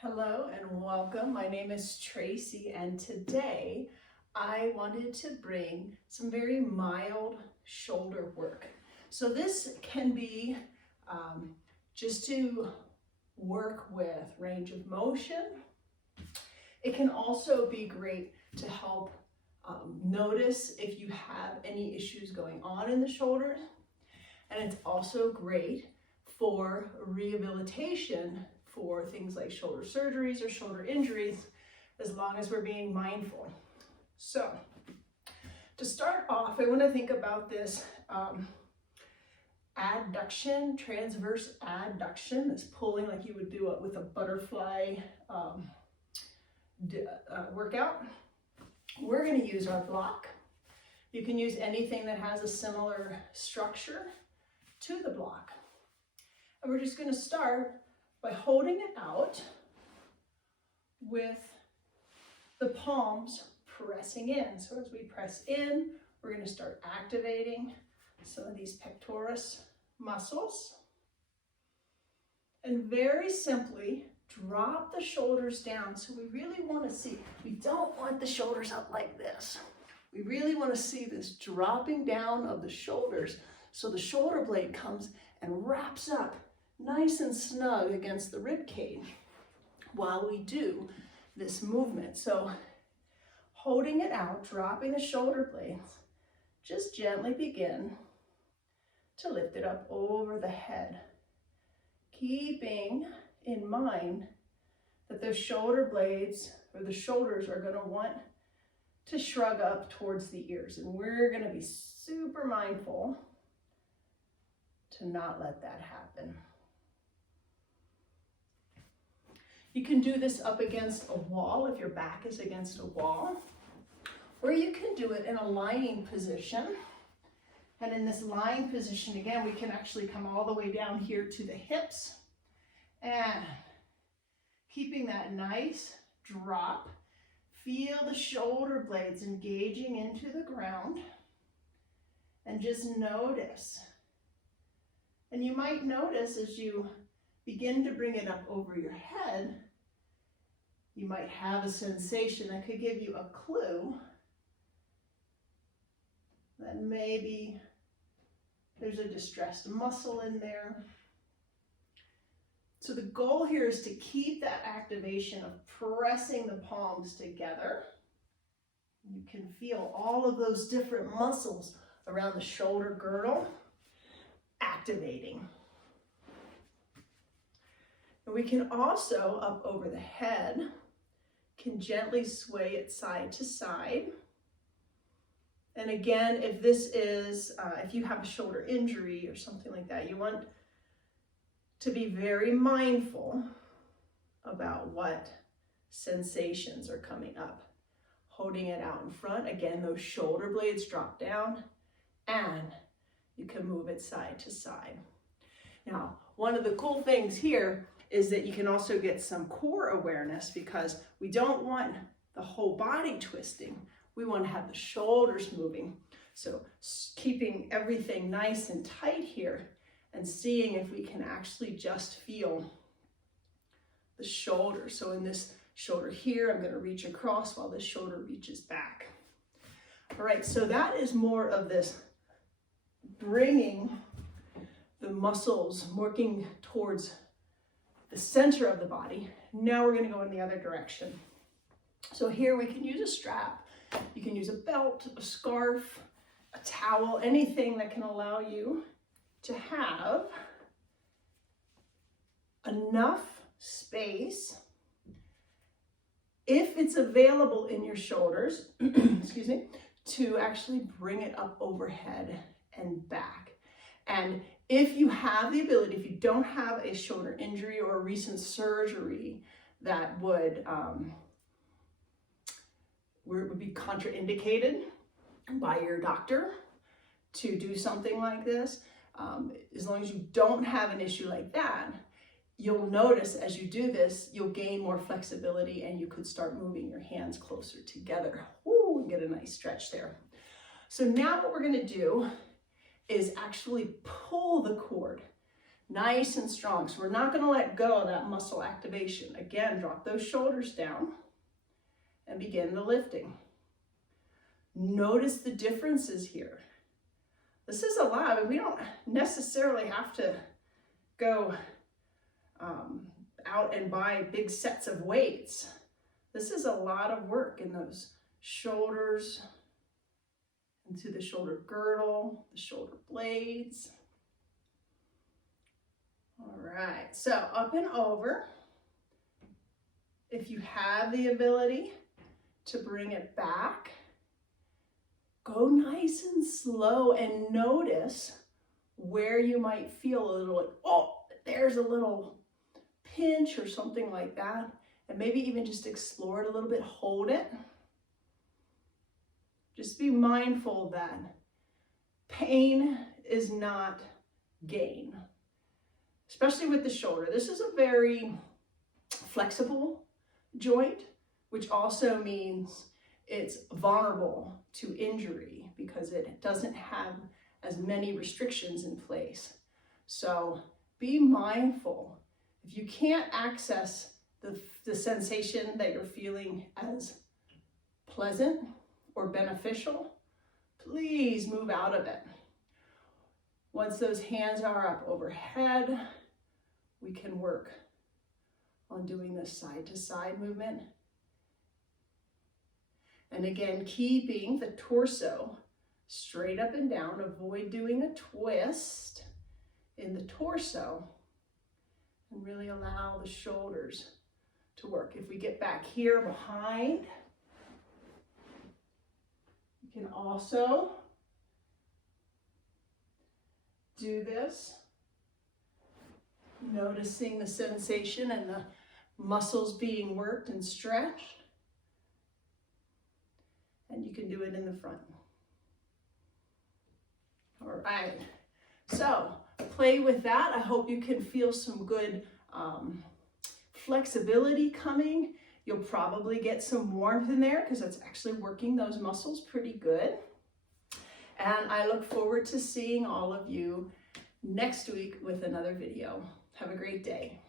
Hello and welcome. My name is Tracy, and today I wanted to bring some very mild shoulder work. So this can be just to work with range of motion. It can also be great to help notice if you have any issues going on in the shoulders. And it's also great for rehabilitation for things like shoulder surgeries or shoulder injuries, as long as we're being mindful. So to start off, I want to think about this adduction, transverse adduction, this pulling like you would do it with a butterfly workout. We're going to use our block. You can use anything that has a similar structure to the block. And we're just going to start by holding it out with the palms pressing in. So as we press in, we're going to start activating some of these pectoris muscles. And very simply, drop the shoulders down. So we really want to see, we don't want the shoulders up like this. We really want to see this dropping down of the shoulders. So the shoulder blade comes and wraps up nice and snug against the rib cage while we do this movement. So holding it out, dropping the shoulder blades, just gently begin to lift it up over the head, keeping in mind that the shoulder blades or the shoulders are going to want to shrug up towards the ears, and we're going to be super mindful to not let that happen. You can do this up against a wall if your back is against a wall, or you can do it in a lying position. And in this lying position, again, we can actually come all the way down here to the hips and keeping that nice drop. Feel the shoulder blades engaging into the ground and just notice. And you might notice as you begin to bring it up over your head, you might have a sensation that could give you a clue that maybe there's a distressed muscle in there. So the goal here is to keep that activation of pressing the palms together. You can feel all of those different muscles around the shoulder girdle activating. And we can also, up over the head, can gently sway it side to side. And again, if this is, if you have a shoulder injury or something like that, you want to be very mindful about what sensations are coming up. Holding it out in front, again, those shoulder blades drop down, and you can move it side to side. Now, one of the cool things here is that you can also get some core awareness, because we don't want the whole body twisting. We want to have the shoulders moving. So keeping everything nice and tight here and seeing if we can actually just feel the shoulder. So in this shoulder here, I'm going to reach across while this shoulder reaches back. All right, so that is more of this bringing the muscles working towards the center of the body. Now we're going to go in the other direction. So here we can use a strap. You can use a belt, a scarf, a towel, anything that can allow you to have enough space, if it's available in your shoulders, excuse me, to actually bring it up overhead and back. And if you have the ability, if you don't have a shoulder injury or a recent surgery that would where it would be contraindicated by your doctor to do something like this, as long as you don't have an issue like that, you'll notice as you do this, you'll gain more flexibility and you could start moving your hands closer together. Ooh, and get a nice stretch there. So now what we're going to do is actually pull the cord. nice and strong. So we're not going to let go of that muscle activation. Again, drop those shoulders down and begin the lifting. Notice the differences here. This is a lot. I mean, we don't necessarily have to go out and buy big sets of weights. This is a lot of work in those shoulders, into the shoulder girdle, the shoulder blades. All right, so up and over. If you have the ability to bring it back, go nice and slow and notice where you might feel a little, like, oh, there's a little pinch or something like that. And maybe even just explore it a little bit, hold it. Just be mindful that pain is not gain, especially with the shoulder. This is a very flexible joint, which also means it's vulnerable to injury because it doesn't have as many restrictions in place. So be mindful. If you can't access the sensation that you're feeling as pleasant or beneficial, please move out of it. Once those hands are up overhead, we can work on doing this side to side movement. And again, keeping the torso straight up and down. Avoid doing a twist in the torso and really allow the shoulders to work. If we get back here behind, you can also do this, noticing the sensation and the muscles being worked and stretched. And you can do it in the front. All right, so play with that. I hope you can feel some good flexibility coming. You'll probably get some warmth in there because it's actually working those muscles pretty good. And I look forward to seeing all of you next week with another video. Have a great day.